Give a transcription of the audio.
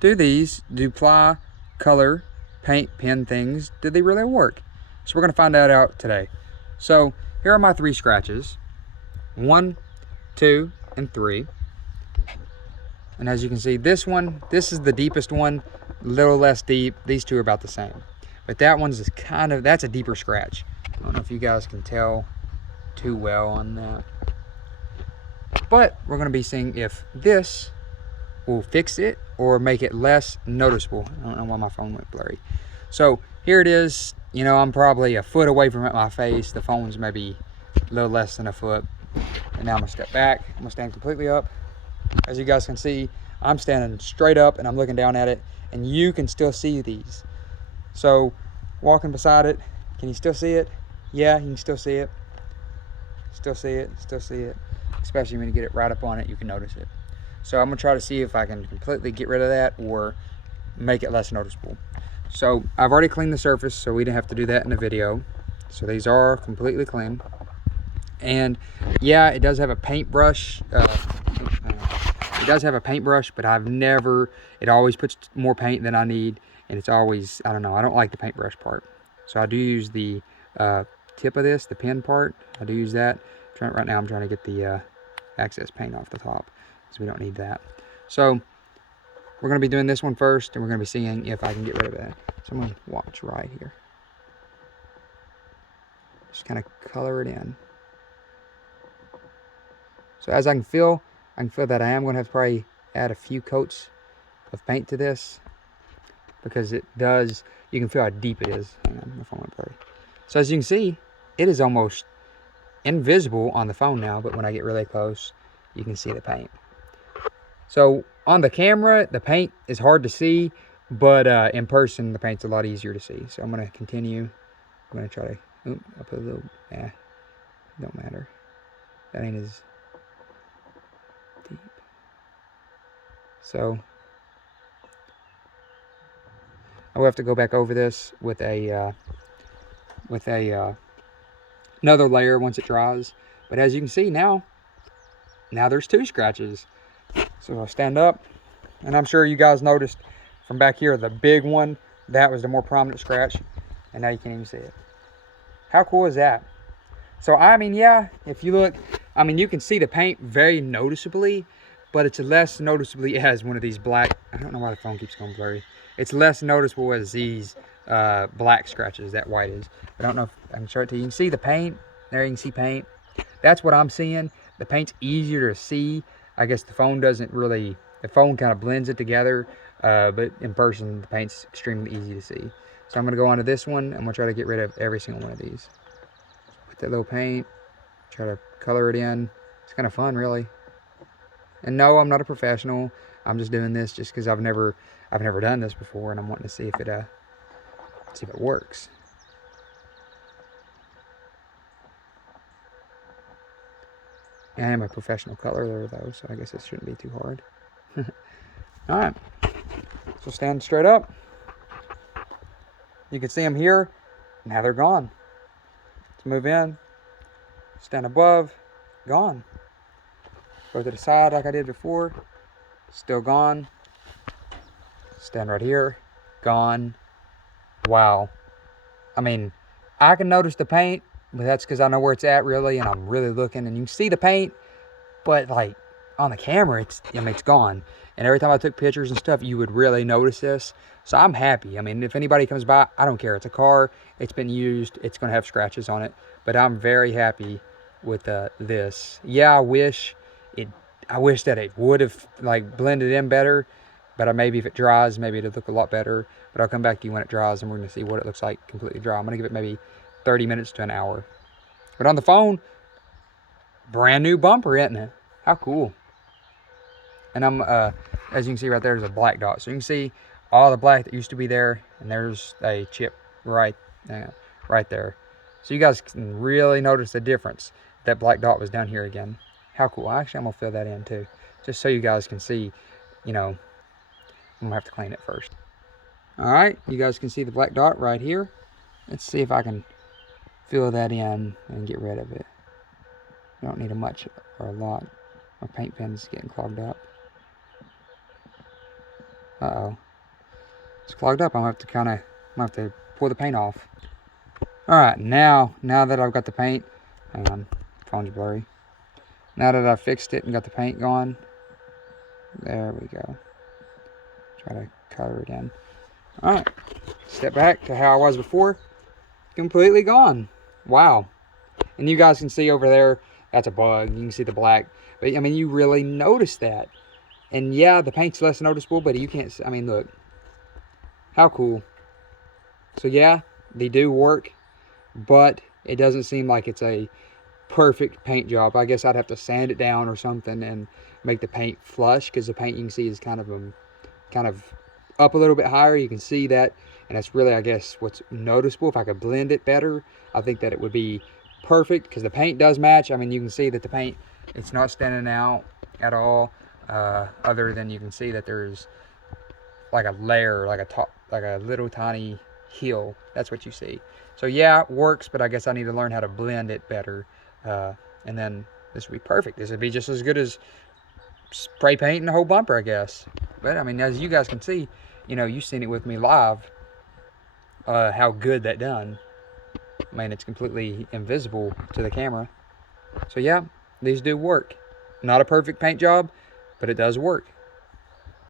do these dupli color paint pen things, do they really work? So we're going to find that out today. So here are my 3 scratches. 1, 2, and 3. And as you can see, this is the deepest one, a little less deep. These 2 are about the same. But that one's is that's a deeper scratch. I don't know if you guys can tell too well on that. But we're going to be seeing if this will fix it or make it less noticeable. I don't know why my phone went blurry. So here it is. You know, I'm probably a foot away from my face. The phone's maybe a little less than a foot. And now I'm gonna step back. I'm gonna stand completely up. As you guys can see, I'm standing straight up and I'm looking down at it, and you can still see these. So walking beside it, can you still see it? Yeah, you can still see it. Still see it, still see it. Especially when you get it right up on it, you can notice it. So I'm gonna try to see if I can completely get rid of that or make it less noticeable. So I've already cleaned the surface, so we didn't have to do that in the video. So these are completely clean. And yeah, it does have a paintbrush. It does have a paintbrush, but it always puts more paint than I need. And it's always, I don't know, I don't like the paintbrush part. So I do use the tip of this, the pen part. I do use that. Right now I'm trying to get the excess paint off the top, because we don't need that. So we're going to be doing this one first, and we're going to be seeing if I can get rid of that. So I'm going to watch right here. Just kind of color it in. So as I can feel that I am going to have to probably add a few coats of paint to this, because it does, you can feel how deep it is. Hang on, my phone went blurry. So as you can see, it is almost invisible on the phone now, but when I get really close, you can see the paint. So on the camera, the paint is hard to see, but in person, the paint's a lot easier to see. So I'm going to continue. I'm going to try to, I put a little, don't matter. That ain't as deep. So I will have to go back over this with another layer once it dries. But as you can see now there's 2 scratches. So I'll stand up, and I'm sure you guys noticed from back here, the big one, that was the more prominent scratch, and now you can't even see it. How cool is that? So I mean, yeah, if you look, I mean, you can see the paint very noticeably, but it's less noticeably as one of these black, I don't know why the phone keeps going blurry. It's less noticeable as these black scratches, that white is. I don't know if I can show it to you. You can see the paint. There you can see paint. That's what I'm seeing. The paint's easier to see. I guess the phone doesn't really, the phone kind of blends it together, but in person, the paint's extremely easy to see. So I'm gonna go on to this one. I'm gonna try to get rid of every single one of these. Put that little paint, try to color it in. It's kind of fun, really. And no, I'm not a professional. I'm just doing this just because I've never done this before, and I'm wanting to see if it works. I am a professional colorer though, so I guess this shouldn't be too hard. All right, so stand straight up. You can see them here. Now they're gone. Let's move in. Stand above. Gone. Go to the side like I did before. Still gone. Stand right here. Gone. Wow. I mean, I can notice the paint, but that's because I know where it's at really, and I'm really looking, and you can see the paint, but like on the camera, it's gone. And every time I took pictures and stuff, you would really notice this. So I'm happy. I mean, if anybody comes by, I don't care. It's a car. It's been used. It's going to have scratches on it. But I'm very happy with this. Yeah, I wish that it would have like blended in better. But maybe if it dries, maybe it'll look a lot better. But I'll come back to you when it dries, and we're going to see what it looks like completely dry. I'm going to give it maybe 30 minutes to an hour. But on the phone, brand new bumper, isn't it? How cool. And I'm, as you can see right there, there's a black dot. So you can see all the black that used to be there, and there's a chip right there. So you guys can really notice the difference. That black dot was down here again. How cool. Actually, I'm going to fill that in too, just so you guys can see, I'm going to have to clean it first. All right, you guys can see the black dot right here. Let's see if I can fill that in and get rid of it. I don't need a much or a lot. My paint pen's getting clogged up. Uh-oh. It's clogged up. I'm gonna have to pour the paint off. All right, now that I've got the paint, hang on, phone's blurry. Now that I've fixed it and got the paint gone, there we go. Try to color it in. All right, step back to how I was before. Completely gone. Wow. And you guys can see over there, that's a bug. You can see the black. But I mean, you really notice that. And yeah, the paint's less noticeable, but you can't, I mean, look. How cool. So yeah, they do work, but it doesn't seem like it's a perfect paint job. I guess I'd have to sand it down or something and make the paint flush, because the paint you can see is kind of up a little bit higher. You can see that, and that's really, I guess, what's noticeable. If I could blend it better, I think that it would be perfect, because the paint does match. I mean, you can see that the paint, it's not standing out at all, other than you can see that there's like a layer, like a little tiny hill. That's what you see. So yeah, it works, but I guess I need to learn how to blend it better, and then this would be perfect. This would be just as good as spray painting the whole bumper, I guess. But I mean, as you guys can see, you know, you've seen it with me live, how good that done. I mean, it's completely invisible to the camera. So yeah, these do work. Not a perfect paint job, but it does work.